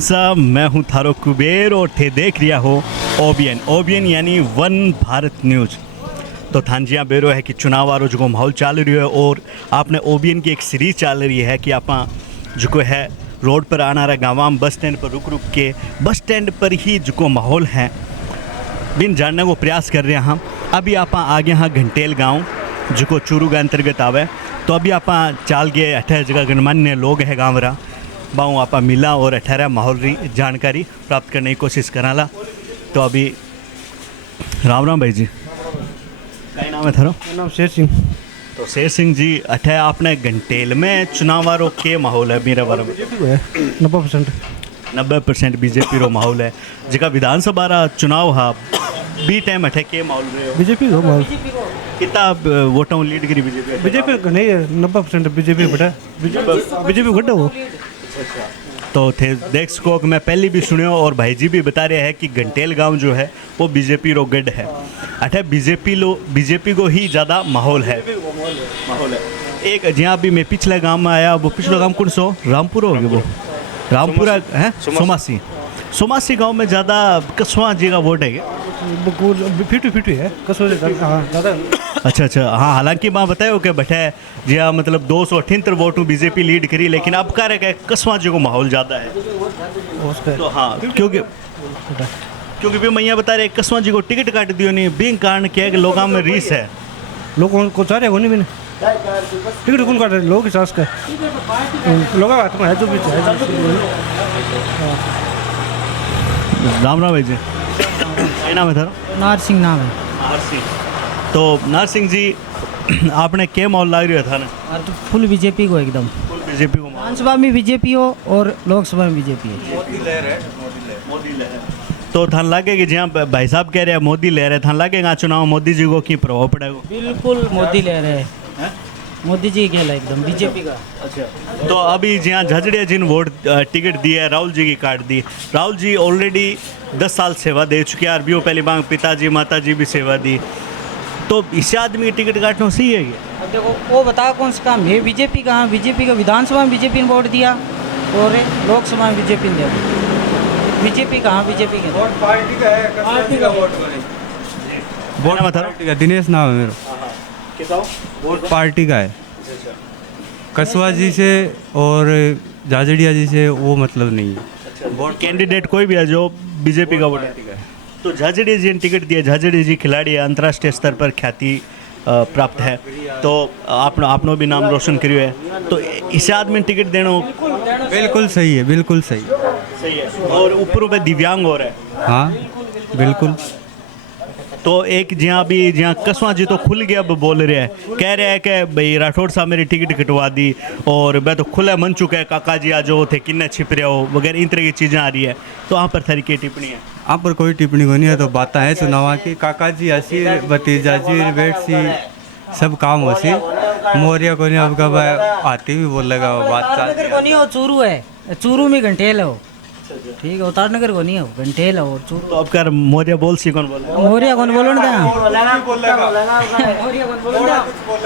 साहब मैं हूं थारो कुबेर और थे देख रिया हो ओबीएन यानी वन भारत न्यूज़। तो थांजिया बेरो है कि चुनाव वालों जो माहौल चल रही है और आपने ओबीएन की एक सीरीज चल रही है कि आप जो है रोड पर आना रहा गाँव बस स्टैंड पर रुक के बस स्टैंड पर ही जो माहौल है बिन जानने को प्रयास कर रहे हैं हम। अभी आप आगे हाँ घंटेल गाँव जो चूरू के अंतर्गत आवे तो अभी आप चाल गए 18 जगह गणमान्य लोग है गाँव रहा बाऊ आप मिला और 18 माहौल री जानकारी प्राप्त करने की कोशिश कराला। तो अभी राम राम भाई जी, क्या नाम है थारो? मेरा नाम शेर सिंह। तो शेर सिंह जी, अठे आपने घंटेल में चुनाव वालों के माहौल है मेरे बारे में? 90%। 90% बीजेपी रो माहौल है। जगह विधानसभा रा चुनाव हा बी टाइम अठे के माहौल रहे हो? बीजेपी को माहौल कितना वोटों लीड करी बीजेपी? बीजेपी नहीं है 90% बीजेपी बेटा बीजेपी घटा वो। तो थे देख सको कि मैं पहले भी सुनियो और भाई जी भी बता रहे हैं कि घंटेल गांव जो है वो बीजेपी रो गढ़ है। अठे बीजेपी को ही ज़्यादा माहौल है। एक जहाँ भी मैं पिछले गांव में आया वो पिछले गांव कौन सो रामपुर हो गया वो रामपुरा है सोमासी गांव में ज़्यादा कसवा जी का वोट है क्या? 50-50 है कसो ज़्यादा। अच्छा हाँ, हालांकि माँ बतायो कि बैठे जी हाँ मतलब 278 वोटों बीजेपी लीड करी लेकिन अब कह रहे कसवा जी को माहौल ज़्यादा है। तो हाँ क्योंकि भी मैया बता रहे कसवा जी को टिकट काट दियो नहीं बिन कारण क्या है कि लोगों में रीस है। लोगों को चाह रहे हो नहीं मैंने टिकट कौन काट रहे लोग सास का लोग हाथ में है जो भी राम राम भाई जी, क्या नाम है थारा? नार सिंह नाम है। नार सिंह। तो नार सिंह जी आपने क्या माहौल लाग रहा था ना? तो फुल बीजेपी को एकदम फुल बीजेपी को माहौल। विधानसभा में बीजेपी हो और लोकसभा में बीजेपी है। मोदी लहर। तो थान लागे कि जहाँ भाई साहब कह रहे हैं मोदी लहर है थान लागेगा चुनाव मोदी जी को की प्रभाव पड़ेगा? बिल्कुल मोदी ले रहे हैं, मोदी जी खेला एकदम बीजेपी का। अच्छा तो अभी जहाँ झजड़िया जिन वोट टिकट दी है राहुल जी की काट दी। राहुल जी ऑलरेडी 10 साल सेवा दे चुके हैं अरबियों पहली बार पिताजी माताजी भी सेवा दी तो इस आदमी की टिकट काटना सही है क्या? अब देखो वो बता कौन सा काम है बीजेपी का विधानसभा में बीजेपी ने वोट दिया और लोकसभा में बीजेपी ने दिया। बीजेपी कहाँ बीजेपी के वोट पार्टी का है पार्टी का वोट वोट मत पार्टी का दिनेश नाम है मेरा। वोट पार्टी का है कसवा जी से और जाजड़िया जी से वो मतलब नहीं है। वोट कैंडिडेट कोई भी है जो बीजेपी का वोट है। तो झाझड़िया जी ने टिकट दिया, झाझड़िया जी खिलाड़ी है अंतर्राष्ट्रीय स्तर पर ख्याति प्राप्त है तो आपने भी नाम रोशन करियो है तो इस आदमी ने टिकट देना बिल्कुल सही है बिल्कुल सही है। और ऊपर पे दिव्यांग हो रहा है। हाँ बिल्कुल। तो एक जहाँ कसवा जी तो खुल गया अब बोल रहे हैं कह रहे हैं कि भाई राठौड़ साहब मेरी टिकट कटवा दी और मैं तो खुला मन चुका है काका जी आज थे किन्ने छिप रहे हो वगैरह इन तरह की चीज़ें आ रही है तो वहाँ पर थारी की टिप्पणी है? आप पर कोई टिप्पणी को नहीं है तो बात है चुनाव की काका जी हसी भतीजा जी बेट सी सब काम हो सी मोरिया को नहीं अब कब आती भी बोल लगा बात को नहीं हो चूरू है चूरू में घंटेल है वो ठीक है उतार नगर को नहीं है घंटेल है और चूरू। तो अब कर मोरिया बोल सी कौन बोल मोरिया कौन बोलो ना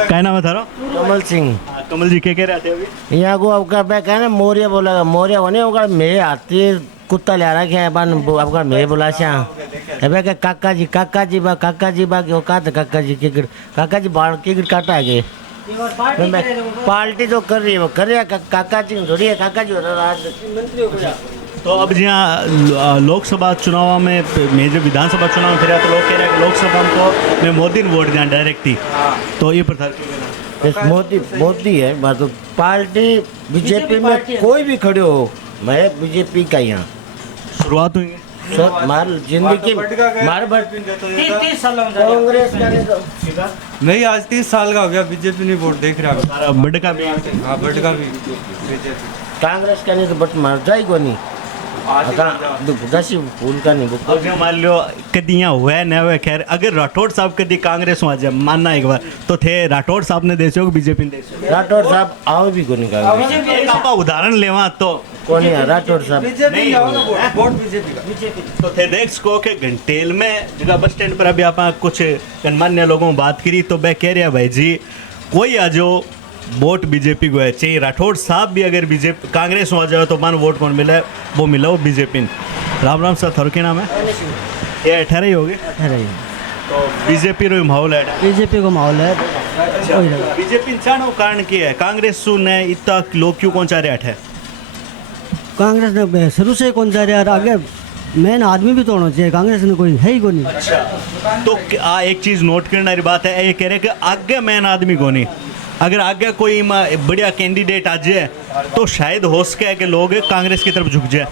क्या नाम है थारा? कमल सिंह। कमल जी क्या कह रहे थे अभी? यहाँ को आपका मैं कहना मोरिया बोलेगा मोरिया होने होगा मेरे हाथी कुत्ता ले रहा है अपन आपका मेरे बोला श्याम अबे क्या काका जी बा क्यों कहा था काका जी बाढ़ टिकट काटा है पार्टी तो कर रही है वो कर रही है काका जी थोड़ी है काका जी मंत्री हो गया। तो अब जहाँ लोकसभा चुनाव में मैं जब विधानसभा चुनाव में फिर तो लोग कह रहे हैं कि लोकसभा में तो मैं मोदी ने वोट दिया डायरेक्ट ही तो ये प्रधान मोदी है बात पार्टी बीजेपी में कोई भी खड़े हो मैं बीजेपी का यहाँ शुरुआत हुई है मार जिंदगी मार कांग्रेस का नहीं आज 30 साल का हो गया बीजेपी नहीं वोट देख रहा है बड़ का भी हाँ बट का भी कांग्रेस का नहीं तो बट मार जाएगा नहीं दसी फूल का नहीं अब जो मान लो कदी यहाँ हुआ है न हुआ खैर अगर राठौड़ साहब कदी कांग्रेस में आ जाए मानना एक बार तो थे राठौड़ साहब ने देशो बीजेपी ने देशो राठौड़ साहब आओ भी कोनी कांग्रेस आप उदाहरण लेवा तो कौन है राठौड़ साहब वोट बीजेपी का तो थे देख सको के घंटेल में जगह बस स्टैंड पर अभी आप कुछ गणमान्य लोगों बात करी तो मैं कह रहा भाई जी कोई आ जो वोट बीजेपी को है, चाहिए राठौड़ साहब भी अगर बीजेपी कांग्रेस में आ जाए तो मान वोट कौन मिला है, वो मिला वो बीजेपी ने। राम राम सर, थोड़ा क्या नाम है? ये 18 ही हो गए तो बीजेपी रो माहौल है। बीजेपी को माहौल है। बीजेपी चाहने कारण क्या है? कांग्रेस ने इतना लोग क्यों कौन चाह रहे है? कांग्रेस ने शुरू से कौन जा रहा है, आगे मेन आदमी भी तो होना चाहिए, कांग्रेस में कोई है ही को नहीं। तो एक चीज नोट करने वाली बात है, ये कह रहे कि आगे मेन आदमी को नहीं, अगर आगे कोई बढ़िया कैंडिडेट आ जाए तो शायद हो सके कि लोग कांग्रेस की तरफ झुक जाए।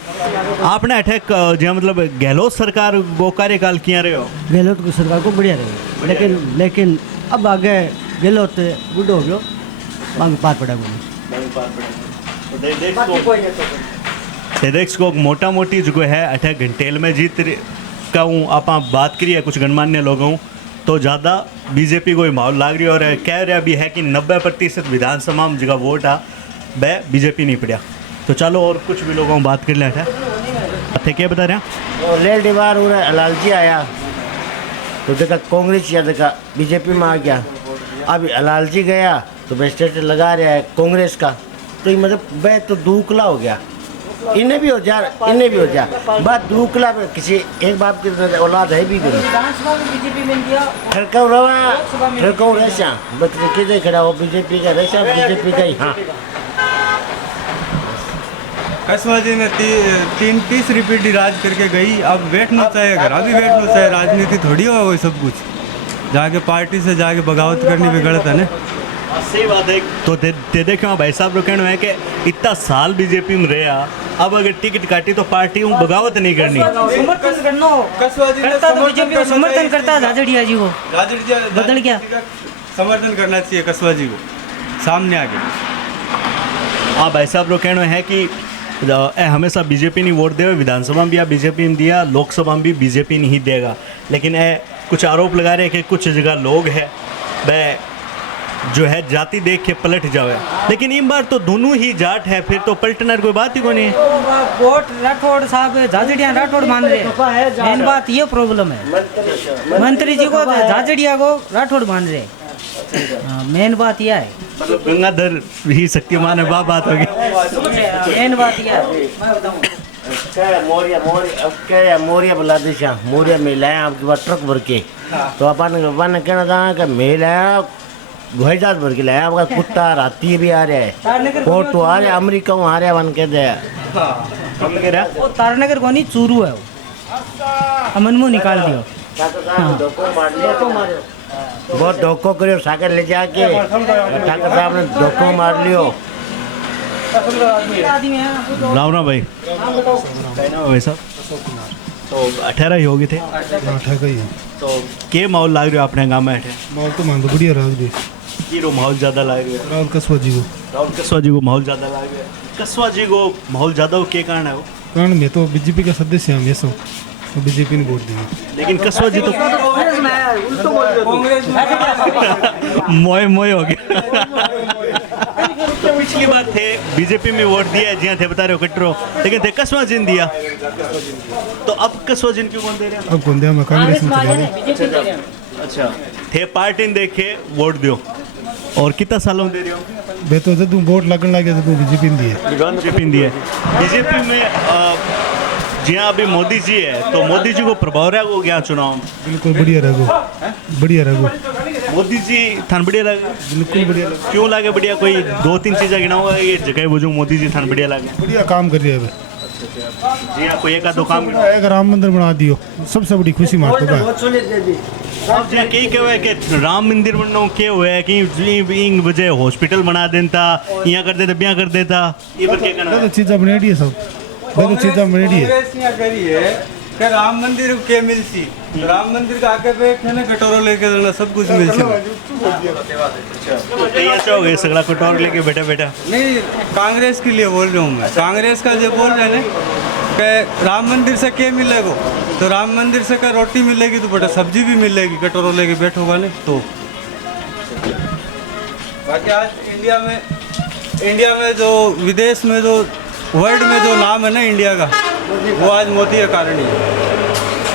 आपने अटैक जो मतलब गहलोत सरकार वो कार्यकाल किया रहे हो? गहलोत की सरकार को बढ़िया रहे, लेकिन अब आगे गहलोत बुढ़ो हो गयो, बाकी पार पड़ा तेदेक्स को मोटा मोटी जो है अटैक घंटेल में जीत का हूँ। आप बात करिए कुछ गणमान्य लोगों तो ज़्यादा बीजेपी को ही माहौल लाग रही है, और कह रहा भी है कि 90% विधानसभा में जगह वोट आ वह बीजेपी नहीं पड़ा। तो चलो और कुछ भी लोगों बात कर लें। थे क्या बता रहे हैं? और लेल दीवार हो रहा लालची आया तो देखा कांग्रेस या देखा बीजेपी में आ गया। अब लालची गया तो बेस्टेट लगा रहा है कांग्रेस का, तो ये मतलब वह तो दूकला हो गया। इन्हें भी हो जा, इन्हें भी हो जा, बात दूकला पे किसी एक बाप की औलाद है भी करो ठरकाऊ रेशा किधर खड़ा हो, बीजेपी का रेशा, बीजेपी का ही। हाँ, कसवा जी में 30 रिपीट राज करके गई, अब बैठना चाहिए घर, अभी बैठना चाहिए। राजनीति थोड़ी हो वही सब कुछ, जाके पार्टी से जाके बगावत करनी भी गलत है ना। सही बात है। तो देखो भाई साहब कहना है कि इतना साल बीजेपी में रहा, अब अगर टिकट काटी तो पार्टी में बगावत नहीं करनी। समर्थन करता है झाझड़िया जी को, बदल गया, समर्थन करना चाहिए कसवा जी को सामने आके। हाँ भाई साहब रो कहना है कि हमेशा बीजेपी नहीं वोट देवे, विधानसभा में भी बीजेपी में दिया, लोकसभा में भी बीजेपी नहीं देगा। लेकिन कुछ आरोप लगा रहे हैं कि कुछ जगह लोग है वह जो है जाति देख के पलट जावे, लेकिन इन बार तो दोनों ही जाट है, फिर तो पलटना कोई बात ही को नहीं। वोट राठौड़ साहब झाझड़िया राठौड़ मान रहे, मेन बात ये प्रॉब्लम है। मंत्री जी को झाझड़िया को राठौड़ मान रहे, मेन बात यह है। मतलब गंगाधर ही शक्तिमान है, बात होगी। मेन बात यह है। मोरिया बुला दिशा, मोरिया मिलाया आपके पास ट्रक भर के, तो अपन ने कहना था कि मिलाया घोईदास भर के लाया, आपका कुत्ता राती भी आ रहा है, फोटो आ रहा है, अमेरिका में आ रहा है, वन कह दे वो तारनगर को नहीं चूरू है, वो अमनमो निकाल दियो। बहुत धोखो करियो, सागर ले जाके ठाकर साहब ने धोखो मार लियो। राम राम भाई, भाई साहब तो 18 ही हो गए थे। 18 ही है। तो के माहौल लाग रहे हो अपने गाँव में? माहौल तो मान तो बढ़िया रहा जी। हीरो माहौल ज़्यादा लाग रहा है राहुल कसवा जी को। राहुल कसवा जी को माहौल ज़्यादा लाग रहा है। कसवा जी को माहौल ज़्यादा हो के कारण है वो? कारण मैं तो बीजेपी का सदस्य हूँ, ये सब तो बीजेपी ने वोट देंगे। लेकिन कसवा जी तो मोए मोए हो गया। तो पिछली बार थे बीजेपी में वोट दिया है, जी थे बता रहे हो कटरो, लेकिन थे कसवा जी ने दिया, तो अब कसवा जी क्यों कौन दे रहे हैं? अब कौन दिया, मैं कांग्रेस में चला गया। अच्छा, थे पार्टी ने देखे वोट दियो, और कितना सालों दे रहे हो? मैं तो जब वोट लगन लग गया तो बीजेपी ने दिए। बीजेपी ने दिए। बीजेपी में जी हाँ अभी मोदी जी है, तो मोदी जी को प्रभाव रहा हो गया चुनाव में? बिल्कुल बढ़िया रहो, बढ़िया रहो। मोदी जी थान बढ़िया लगे? बिल्कुल बढ़िया लगे। क्यों लगे बढ़िया? कोई 2-3 चीज़ें गिनाऊंगा ये जगह वो जो मोदी जी थान बढ़िया लगे? बढ़िया काम कर रहे हैं। जी हाँ, कोई एक दो काम एक राम मंदिर बना दियो, सबसे बड़ी खुशी मारता है। अब जी कई क्या है कि राम मंदिर बनना क्या हुआ है कि इन वजह हॉस्पिटल बना देता, यहाँ कर देता, ब्याह कर देता, ये पर क्या करना? तो चीज़ें बने दी है, सब चीज़ें बने दी है। कि राम मंदिर के मिलसी, राम मंदिर का आगे बैठे ना कटोरा लेके देना, सब कुछ मिलसी। अच्छा हो गया सगला कटोर लेके बैठा बैठा। नहीं, कांग्रेस के लिए बोल रहा हूँ मैं, कांग्रेस का जो बोल रहे हैं ना कि राम मंदिर से क्या मिलेगा, तो राम मंदिर से का रोटी मिलेगी तो बेटा सब्जी भी मिलेगी, कटोरा लेके बैठोगा नहीं तो। बाकी आज इंडिया में जो विदेश में जो वर्ल्ड में जो नाम है ना इंडिया का, वो आज मोदी के कारण ही है।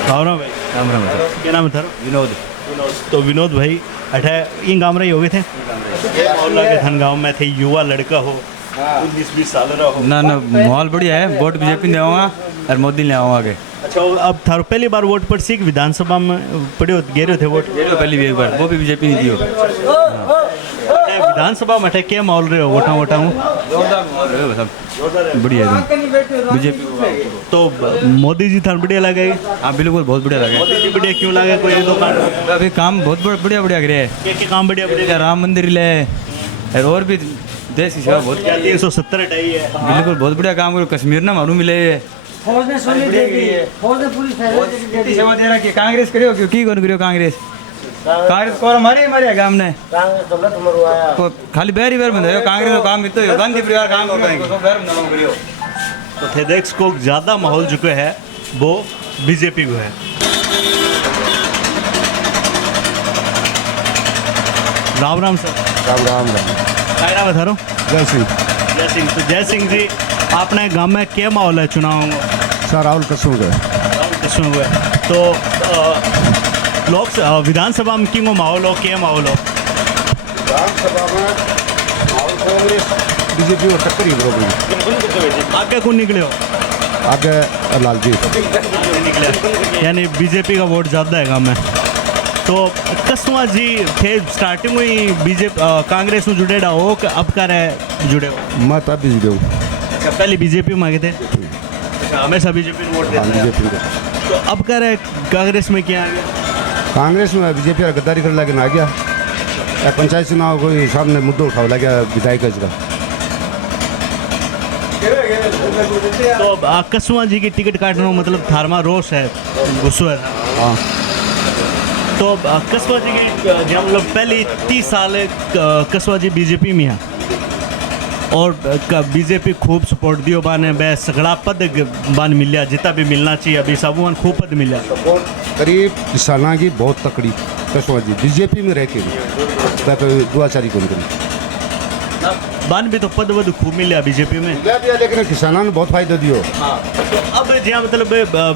राम राम भाई। राम राम। क्या नाम है थारा? विनोद। तो विनोद भाई अठे इन गाँव रही हो गए थे मोहल्ला के धन गाँव में थे युवा लड़का हो 19-20 साल रहा हो ना ना माहौल बढ़िया है वोट बीजेपी ने आऊँगा और मोदी ने आऊँगा आगे अच्छा अब थारो पहली बार वोट पड़ सी विधानसभा में पड़े गेरे थे वोट ये तो पहली भी एक बार वो भी बीजेपी ने दियो विधानसभा में अठे क्या माहौल रहे हो वोटा वोटा जोरदार माहौल है सब बढ़िया बीजेपी तो मोदी जी थान बढ़िया लगे हाँ बिल्कुल बहुत बढ़िया लगे मोदी जी बढ़िया क्यों लगे कोई दो काम अभी काम बहुत बढ़िया बढ़िया करे के काम बढ़िया बढ़िया राम मंदिर ले और भी देश की सेवा बहुत 370 हटाई है बिल्कुल बहुत बढ़िया काम करो कश्मीर ना मालूम मिले फौज ने सुनी देगी फौज ने पूरी फैसिलिटी सेवा दे रहा कि कांग्रेस करियो क्यों की करियो कांग्रेस कांग्रेस को हमारे गांव ने कांग्रेस तो लत मरवाया को खाली बैरी बैर बंद है कांग्रेस का काम इतो गांधी परिवार काम करेंगे तो बैर बंद करियो तो थेडेक्स को ज़्यादा माहौल जो है वो बीजेपी को है राम राम सर राम राम राम क्या नाम है थारो जय सिंह जय सिंह तो जय सिंह जी आपने गांव में क्या माहौल है चुनाव सर राहुल कसम गए किस्म हुए तो लोक विधानसभा में क्यों माहौल हो क्या माहौल हो विधानसभा में माहौल कांग्रेस बीजेपी और टक्कर ही बरोबर आगे कौन निकले हो आगे लालजी निकले यानी बीजेपी का वोट ज़्यादा है गाँव में तो कसवा जी थे स्टार्टिंग में ही बीजेपी कांग्रेस में जुड़े हो कि अब कर है जुड़े हो मैं तब भी जुड़े हूँ अच्छा पहले बीजेपी में आगे थे अच्छा हमेशा बीजेपी में वोट देते हैं बीजेपी आप। तो अब कर है कांग्रेस में क्या आ गया कांग्रेस में बीजेपी और गद्दारी कर लगे आ गया पंचायत चुनाव कोई सामने मुद्दा उठाव लग गया विधायक का तो कसवा जी की टिकट काटने मतलब थारमा रोष है गुस्सो है हाँ तो कसवा जी के जब मतलब पहले 30 साल कसवा जी बीजेपी में है और बीजेपी खूब सपोर्ट दियो बाने बे सगड़ा पद बान मिलिया जितना भी मिलना चाहिए अभी सबून खूब पद मिला करीब किसाना की बहुत तकड़ी कसवा जी बीजेपी में रह के भी दुआचारी कौन करी बान भी तो पद वद खूब मिला बीजेपी में लेकिन किसाना ने बहुत फायदा दियो तो अब जहाँ मतलब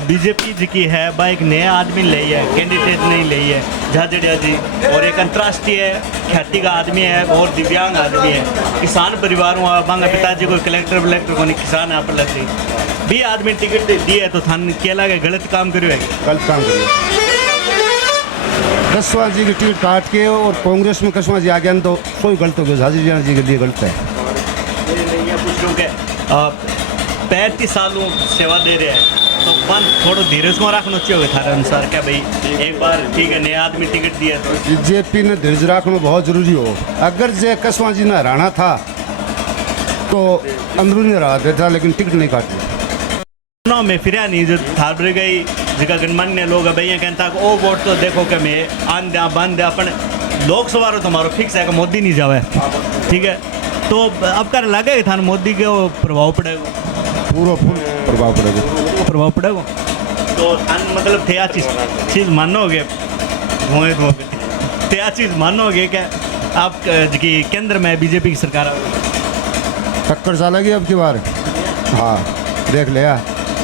बीजेपी जी की है बा एक नया आदमी ले है कैंडिडेट नहीं ले है झाझड़िया जी और एक अंतर्राष्ट्रीय ख्याति का आदमी है और दिव्यांग आदमी है किसान परिवार हुआ मांगा पिताजी को कलेक्टर वलेक्टर को नहीं किसान है पर थी भी आदमी टिकट दिए है तो थान क्या लगे गलत काम करियो है गलत काम करिए कसवा जी की टिकट काट के और कांग्रेस में कसवा जी आ गया तो कोई गलत हो गया झाजी जी के लिए गलत है पूछ रहा हूँ कि 35 सालों सेवा दे रहे हैं तो मन थोड़ा धीरज को रखना चाहिए थारे अनुसार क्या भाई एक बार ठीक है नया आदमी टिकट दिया तो बीजेपी ने धीरज रखना बहुत जरूरी हो अगर जे कसवा जी ने हराना था तो अंदरूनी हरा देता लेकिन टिकट नहीं काटी चुनाव में फिर नहीं जो थार भर गई जगह गणमान्य लोग भैया कहता ओ वोट तो देखो कि मैं आन दिया बंद दिया अपन लोकसभा रो तुम्हारो फिक्स है कि मोदी नहीं जावे ठीक है तो अब कर लगे था मोदी के वो प्रभाव पड़ेगा पूरा फुल प्रभाव पड़ेगा तो मतलब थे चीज़ मानोगे थे चीज़ मानोगे क्या आप की केंद्र में बीजेपी की सरकार टक्कर चलेगी अब की बार हाँ देख लिया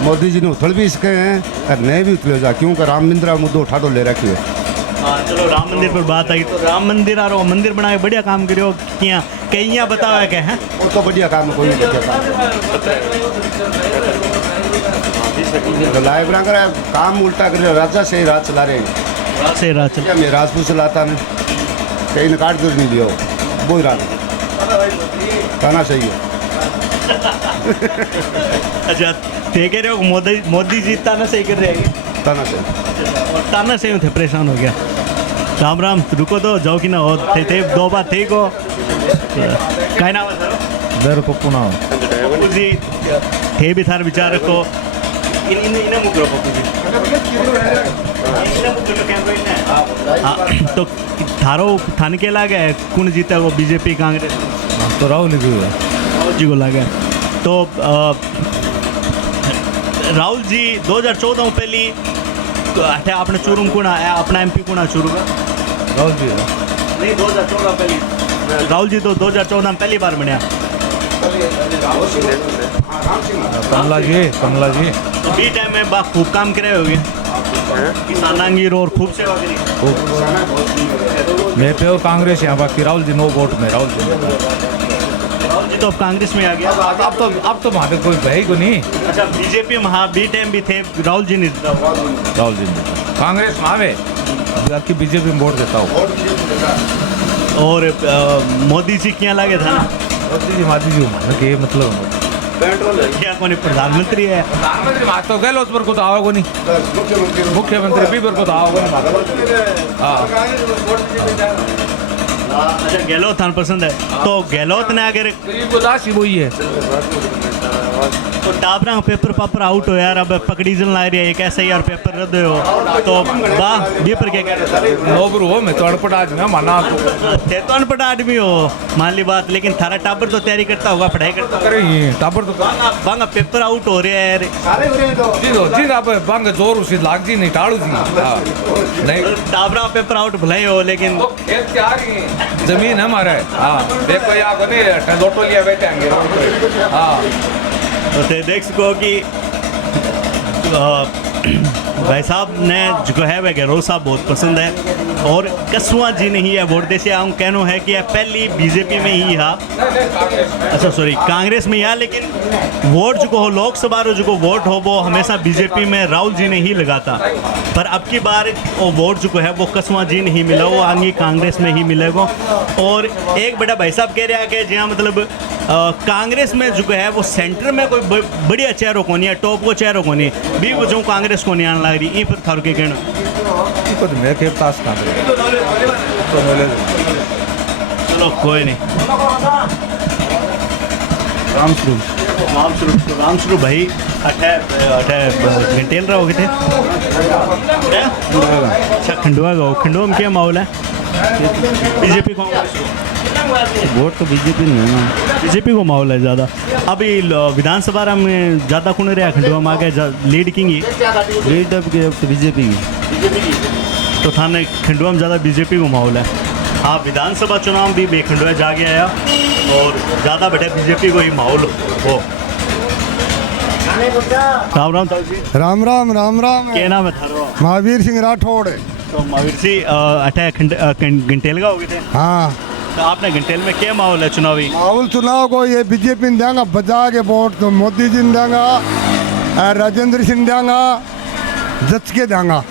मोदी जी ने उथल भी इसके हैं और नए भी उथले जा क्योंकि राम मंदिर का मुद्दा उठा ले रखी है हाँ चलो राम मंदिर पर बात आई तो राम मंदिर आ रहा मंदिर बना के बढ़िया काम करियो क्या कहीं बताओ है क्या है वो तो बढ़िया काम है कोई नहीं बढ़िया काम लाइव बना कर काम उल्टा कर राजा से ही राज चला रहे हैं से राज चल मैं राजपूत चलाता ने कहीं ने काट कर नहीं लिया वो ही राज कहना सही है अच्छा ठीक है मोदी जी ताना सही कर रहे हैं कहना सही और ताना सही थे परेशान हो गया राम राम रुको तो जाओ कि ना हो थे दो बात ठीक हो क्या नाम है सर दर पप्पू ना पप्पू जी थे भी थार विचार रखो इन्हें मुक रहो पप्पू जी हाँ तो थारो थान के लागे कौन जीता वो बीजेपी कांग्रेस तो राहुल भी है राहुल जी को लागे तो राहुल जी 2014 में पहली अठे आपने चूरू कुणा अपना एमपी कुणा चूरू का राहुल जी नहीं 2014 पहली राहुल जी तो 2014 में पहली बार बनया कमला जी तो बी टाइम में बा खूब काम करे हो गए किसानांगी और खूब सेवा करी मैं पे कांग्रेस यहाँ बाकी राहुल जी नो वोट में राहुल जी राहुल जी तो अब कांग्रेस में आ गया अब तो वहाँ पे कोई है ही को नहीं अच्छा बीजेपी में हाँ बी टाइम भी थे राहुल जी ने राहुल जी कांग्रेस वहाँ में बाकी बीजेपी में वोट देता हूँ और मोदी जी क्या लगे था ना मोदी जी के मतलब क्या कौन प्रधानमंत्री है प्रधानमंत्री बात तो गहलोत पर को तो आओ को नहीं मुख्यमंत्री भी पर को तो आओ को नहीं अच्छा गहलोत थान पसंद है तो गहलोत ने अगर उदासी वही है तो टाबरा पेपर पापर आउट हो यार अब पकड़ी जन ला रही है एक ऐसा यार पेपर रद्द हो तो वाह बी पर क्या कह रहे नौबर हो मैं तो अनपढ़ आदमी हूँ माना थे तो अनपढ़ आदमी हो मान ली बात लेकिन थारा टाबर तो तैयारी करता होगा पढ़ाई करता होगा करेंगे टाबर तो बांगा पेपर आउट हो रहे हैं यार जी आप बांग जोर उसी लाग जी नहीं टाड़ू जी नहीं टाबरा पेपर आउट भलाई हो लेकिन खेत क्या जमीन हमारा है हाँ देखो यहाँ नहीं लोटो लिया बैठे हाँ तो देख सको कि भाई साहब ने जो है वह गहलोत साहब बहुत पसंद है और कसुआ जी नहीं है वोट देसे आऊँ कहनो है कि पहली बीजेपी में ही हा अच्छा सॉरी कांग्रेस में ही लेकिन वोट जो हो लोकसभा रो जो वोट हो वो हमेशा बीजेपी में राहुल जी ने ही लगाता पर अब की बार वो वोट जो है वो कसुआ जी नहीं मिला वो आगे कांग्रेस में ही मिलेगा और एक बड़ा भाई साहब कह रहा है कि जहाँ मतलब कांग्रेस में जो है वो सेंटर में कोई बढ़िया चेहरों को नहीं है टॉप को चेहरों को नहीं है भी वो जो कांग्रेस को नहीं आने लग रही पर थारू के कहना मैं के पास चलो कोई नहीं राम शुरू भाई घंटेल रहा होगे थे अच्छा खंडवा का खंडवा में क्या माहौल है बीजेपी कांग्रेस वोट तो बीजेपी में है ना बीजेपी को माहौल है ज़्यादा अभी विधानसभा में ज़्यादा कौन रहा खंडवा में आ गया लीड किंगी लीड अब के बीजेपी की तो थाने खंडवा में ज़्यादा बीजेपी को माहौल है हाँ विधानसभा चुनाव भी बेखंडवा जाके आया और ज़्यादा बेटा बीजेपी को ही माहौल हो राम राम ताऊ जी राम राम राम राम क्या नाम है थारो महावीर सिंह राठौड़ तो महावीर सिंह घंटेल का हो गए थे हाँ तो आपने घंटेल में क्या माहौल है चुनावी माहौल चुनाव को ये बीजेपी ने देंगा बचा के वोट तो मोदी जी ने देंगा राजेंद्र सिंह देंगा जच के देंगा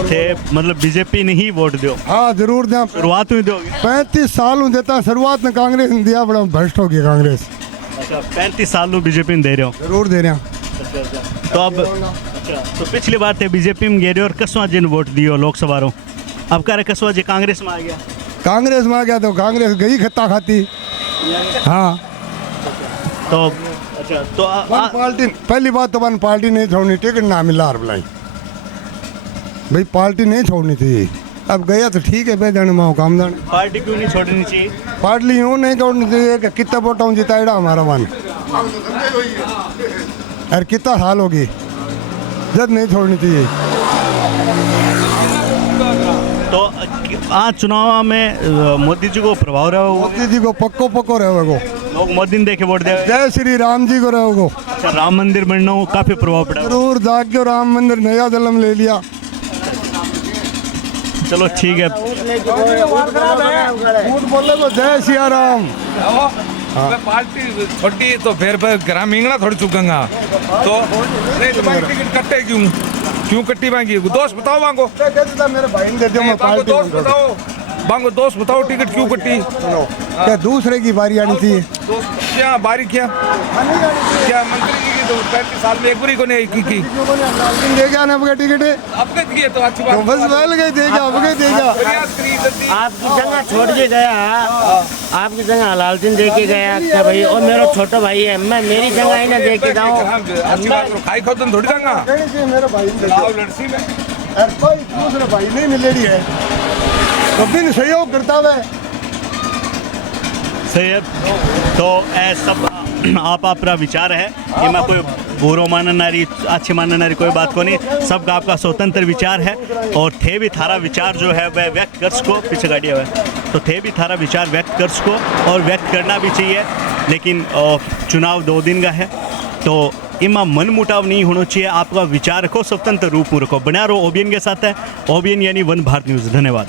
थे मतलब बीजेपी ने ही वोट दो हाँ जरूर दें शुरुआत में दोगे 35 साल देता शुरुआत में कांग्रेस ने दिया बड़ा भ्रष्ट हो गया कांग्रेस अच्छा 35 साल बीजेपी में दे रहे हो जरूर दे रहे हैं तो अब अच्छा तो पिछली बार थे बीजेपी में गए और कसवा जी ने वोट दियो लोकसभा रो अब कह रहे कसवा जी कांग्रेस में आ गया कांग्रेस में आ गया तो कांग्रेस गई खत्ता खाती हाँ तो अच्छा तो वन पार्टी पहली बात तो वन पार्टी नहीं छोड़नी टिकट ना मिला हर बुलाई भाई पार्टी नहीं छोड़नी थी अब गया तो ठीक है बे जाने माओ काम जाने पार्टी क्यों नहीं छोड़नी चाहिए पार्टी यूँ नहीं छोड़नी चाहिए कि कितना वोटा जिताएगा हमारा मन अरे कितना साल होगी जब नहीं छोड़नी चाहिए तो आज चुनाव में मोदी जी को प्रभाव रहा होगा मोदी जी को पक्को रहेगो लोग मोदी ने देखे वोट दे जय श्री राम जी को रहेगो अच्छा राम मंदिर बनना हो काफी प्रभाव पड़ा जरूर जाके राम मंदिर नया जन्म ले लिया चलो ठीक है बोले तो जय सिया राम पार्टी छोटी तो फिर ग्राम इंगना थोड़ी चुकूंगा तो नहीं तो भाई टिकट कट्टे क्यों कट्टी मांगी दोस्त बताओ मांगो मेरे भाई ने दे दिया मैं पार्टी दोस्त बताओ मांगो दोस्त बताओ टिकट क्यों कट्टी क्या दूसरे की बारी आनी चाहिए क्या बारी क्या मंत्री जी की तो 35 साल में एक बुरी को नहीं की देगा ना आपका टिकट अब तक दिए तो अच्छी तो बात बस बैल गए देगा अब गए देगा आपकी जगह छोड़ के गया आपकी जगह हलालतीन दे के गया क्या भाई और मेरा छोटा भाई है मैं मेरी जगह ही ना दे के जाऊँ अच्छी बात खाई खाओ तुम थोड़ी जाऊंगा मेरा भाई लड़सी में कोई दूसरा भाई नहीं मिलेगी है तो बिन सहयोग करता है सही है तो सब आप अपना विचार है कि मैं कोई बुरो मानना नारी अच्छी मानना नारी कोई बात को नहीं सबका आपका स्वतंत्र विचार है और थे भी थारा विचार जो है वह व्यक्त कर सको पीछे गाड़ी हुआ तो थे भी थारा विचार व्यक्त कर सको और व्यक्त करना भी चाहिए लेकिन चुनाव 2 दिन का है तो इमा मन मुटाव नहीं होना चाहिए। आपका विचार रखो, स्वतंत्र रूप में रखो। बना रहो ओबीएन के साथ है। ओबीएन यानी वन भारत न्यूज़। धन्यवाद।